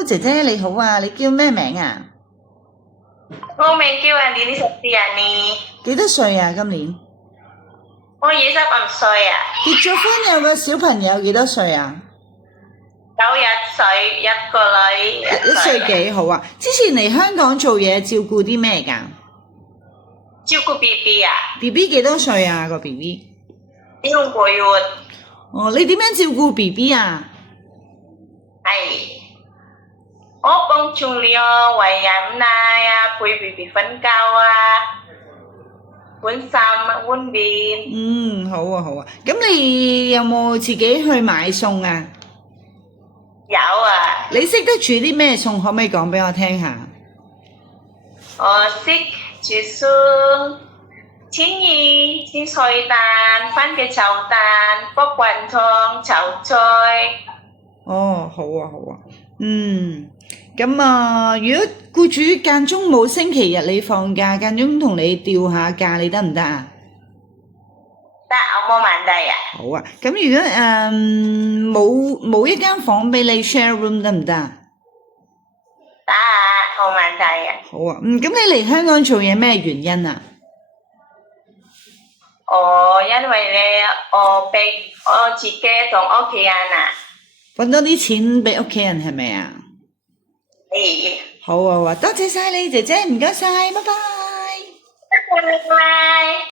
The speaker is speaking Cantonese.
Hello， 姐姐你好啊，你叫咩名啊？我名叫Andini Septiani，幾多歲啊？今年我25歲啊，結咗婚有個小朋友幾多歲啊？ 91歲，一個女，1歲幾好啊？之前嚟香港做嘢照顧啲咩㗎照顧 BB 啊， ？BB 幾多歲啊？個 BB？ 6個月，哦，你點樣照顧 BB 啊？係我幫助你餵飲奶啊，陪 BB 瞓覺啊，換衫啊，換便。好啊好啊。咁你有冇自己去買餸啊？有啊，你識得煮啲咩餸？可唔可以講俾我聽下？我識煮餸，青魚、煎菜蛋、番茄炒蛋、卜滾湯、炒菜。哦，好啊好啊。咁啊，如果僱主間中冇星期日你放假，間中同你調下假，你得唔得啊？得，我冇問題啊。好啊。咁如果冇一間房俾你 share room 得唔得啊？得啊，冇問題啊。好啊。咁你嚟香港做嘢咩原因啊？因為咧，我俾我自己同屋企人啊，搵多啲錢俾屋企人係咪啊？好啊好啊，多謝晒你姐姐，唔該晒，拜拜。拜拜。